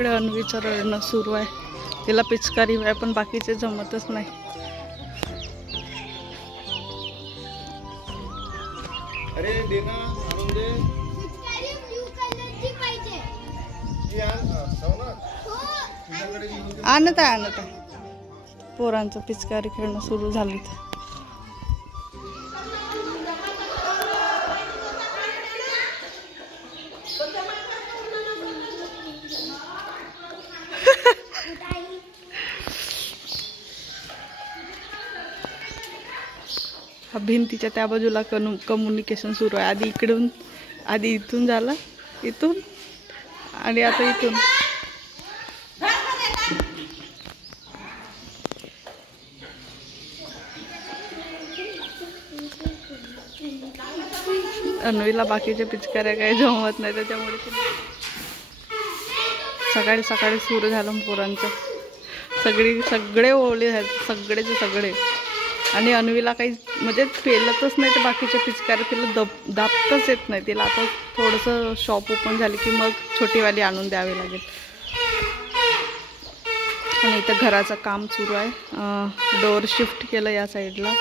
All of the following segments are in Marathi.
इकडे अन्वीचं रडणं सुरू आहे. तिला पिचकारी आहे पण बाकीचे जमतच नाही. अरे देना आणून दे. पिचकारी ब्लू कलरची पाहिजे. ही आणत आहे. पोरांचं पिचकारी खेळणं सुरू झाली. भिंतीच्या त्या बाजूला कम्युनिकेशन सुरू आहे. आधी इथून झालं, इथून आणि आता इथून. अन्वीला बाकीच्या पिचकाऱ्या काही जमत नाही, त्याच्यामुळे सकाळी सकाळी सुरू झालं पोरांचं. सगळे ओले आहेत, सगळेचे सगळे. आणि अन्वीला काही म्हणजे पेलतच नाही तर बाकीच्या पिचकाऱ्या तिला दाबताच येत नाही. तिला आता थोडंसं शॉप ओपन झाली की मग छोटीवाली आणून द्यावी लागेल. आणि इथं घराचं काम सुरू आहे. डोअर शिफ्ट केलं या साईडला.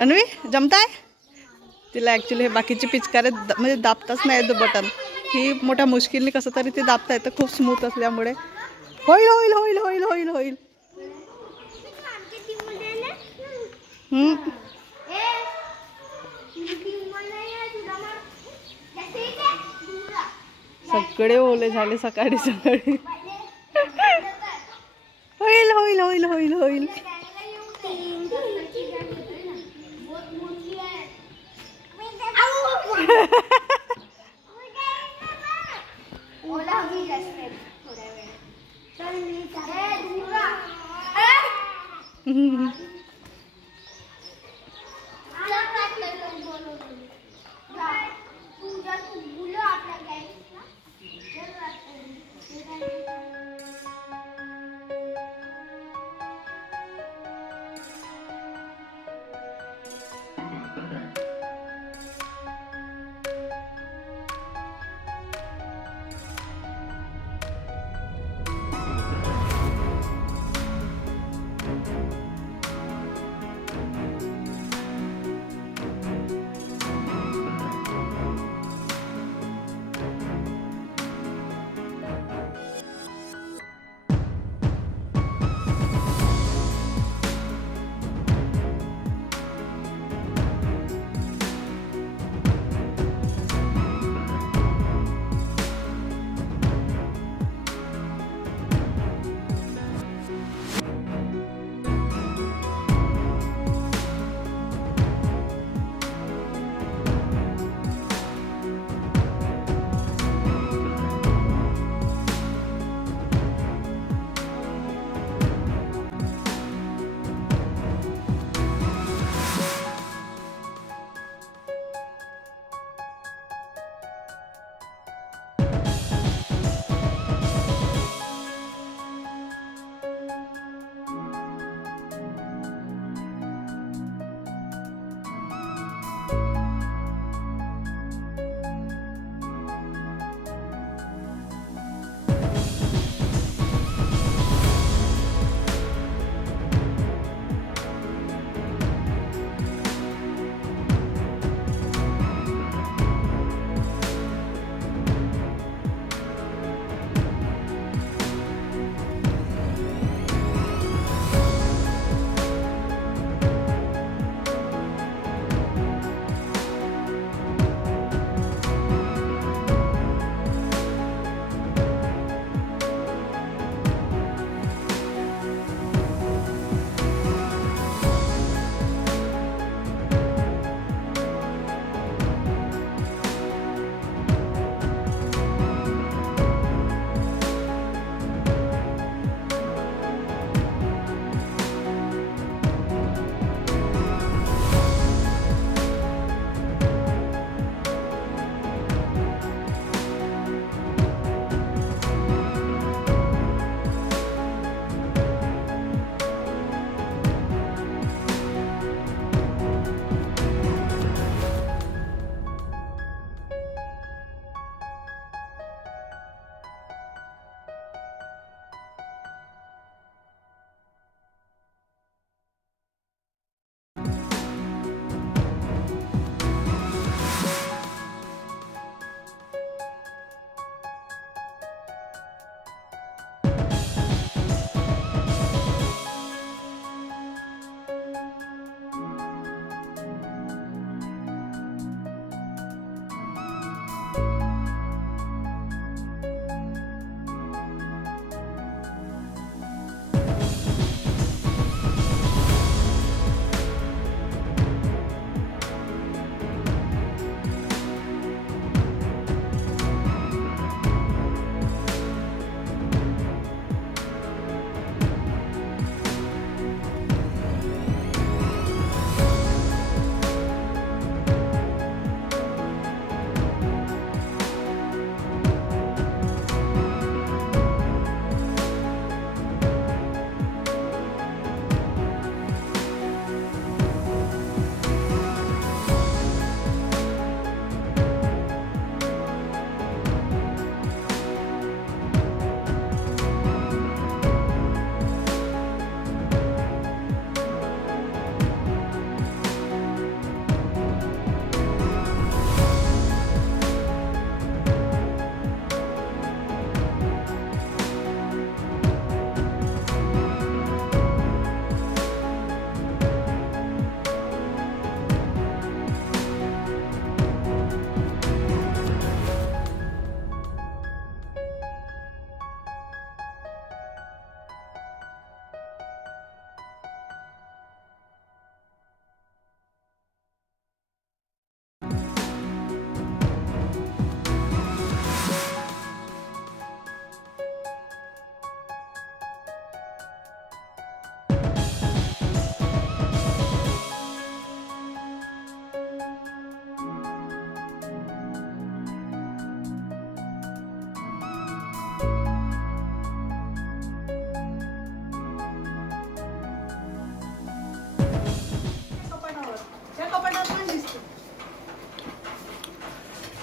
अन्वी जमताय? तिला ॲक्च्युली हे बाकीचे पिचकारे म्हणजे दाबताच नाही येत बटन. ही मोठ्या मुश्किलने कसं तरी ते दाबता येतं, खूप स्मूथ असल्यामुळे. होईल होईल होईल होईल होईल होईल. सगळे ओले झाले सकाळी सकाळी. होईल होईल होईल होईल होईल.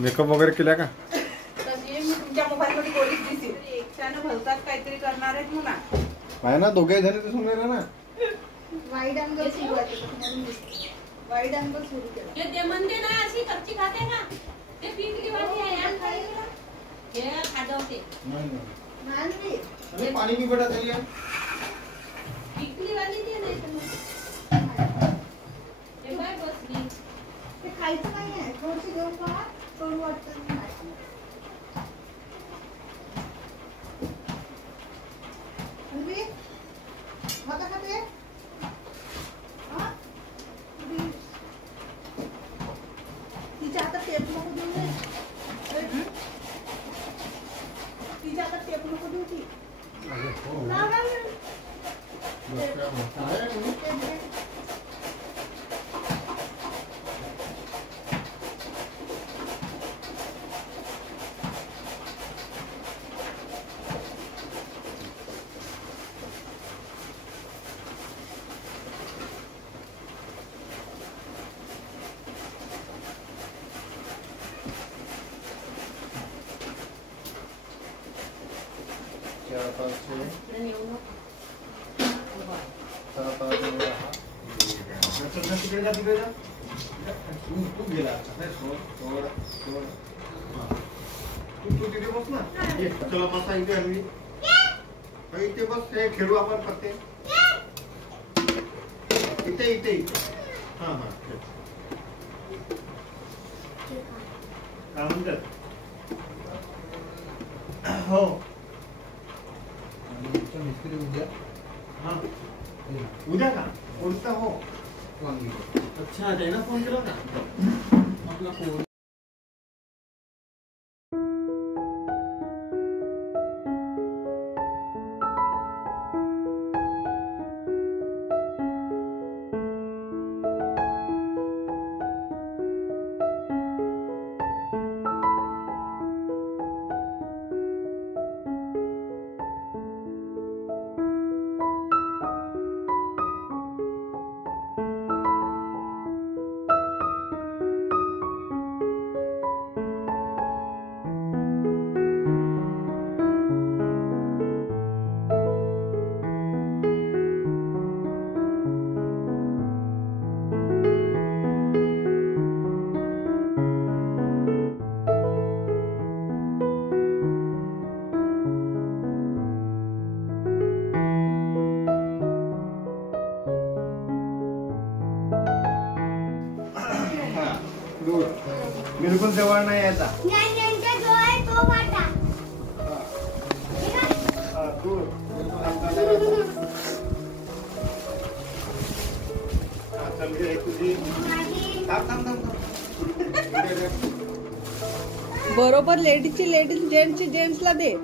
मेकअप वगैरे केल्या का? तशी मी तुमच्या मोबाईलमध्ये बोलीच दिसेल. एकट्यानं भलतात काहीतरी करणार आहेत म्हणा. आहे ना, दोघे जण दिसून राहिले ना. वाईड अँगल सुरू आहे. वाईड अँगल सुरू केला. ते म्हणते ना अशी कच्ची खाते ना ते पिकली वाली आहे यार खायला हे खाजवते नाही अरे पाणी की बेटा चलिए. पिकली वाली ते नाही तर मग हे बाय बसली ते खायचं नाही आहे. थोडीशी घेऊन पहा. थोडं वाटतं नाही. अन्वी, होतं का ते? हा? अन्वी, तिच्या हातात टेप नको देऊ रे. तिच्या हातात टेप नको देऊ ती. लाव, लाव, लाव. टेप दे. तिकडे जा. तू गेला तू तिथे बस ना. चला बसा इथे. अन्वी इथे बस. हे खेळू आपण पत्ते इथे इथे. हा हा काय म्हणतात? हो मिस्त्री उद्या. हा उद्या का? कोणता? हो अच्छा त्यानं फोन केला का? आपला फोन बिलकुल जवळ नाही यायचा. बरोबर लेडीजची लेडीज, जेंट्सची जेंट्सला दे.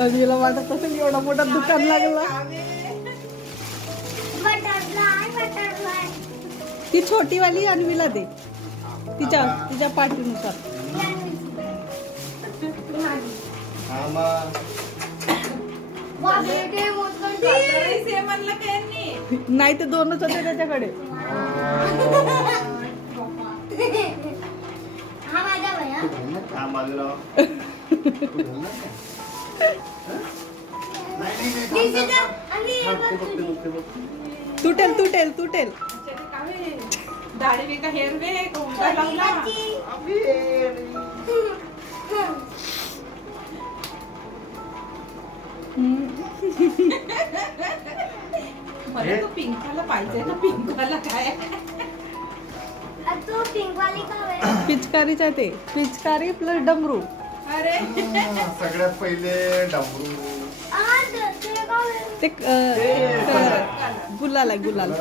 अन्वीला वाटत असेल एवढा मोठा दुकान लागला. ती छोटी वाली अन्वीला दे तिच्या पाठीनुसार. नाही ते दोनच होते त्याच्याकडे. तुटेल तुटेल तुटेल. दाढी बी का हेर बे कोणता लावला मला तो पिंकवाला पाहिजे ना. पिंकवाला काय तो पिंकवाली का? पिचकारीच्या ते पिचकारी प्लस डमरू. अरे सगळ्यात पहिले डमरू ते गुलाल आहे गुलाल.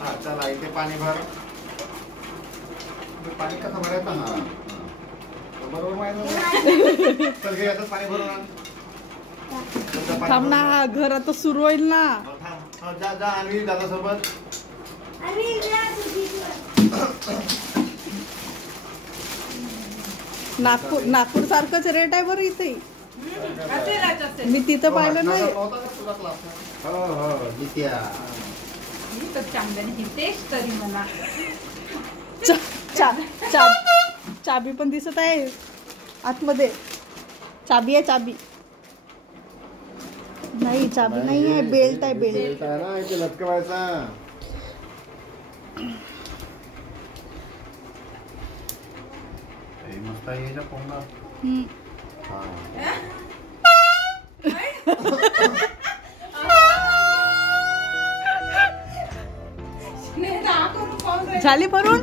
हा चला इथे पाणी भर. पाणी कसं भरायचं? हा बरोबर माहिती. चल घे आता पाणी भरून आण. थांब ना, घर आता सुरू होईल ना. थांब. हा, जा जा आणि दादासोबत. नागपूर सारखंच रेट आहे बरं इथे. असेल असेल. मी तिथं पाहिलं नाही. नव्हता का तुला क्लास? हो हो नित्या. मी तर चांगल्याने हितेश तरी मला चाबी पण दिसत आहे आतमध्ये. चाबी आहे, चाबी नाही, चाबी नाही आहे, बेल्ट आहे, बेल्ट. बेल्ट आहे ना, इथे लटकवायचा. हे मस्त आहे याच्या कोंबडा. हम्म. हा. नाही, राग करून पाहून राहिली. झाली भरून.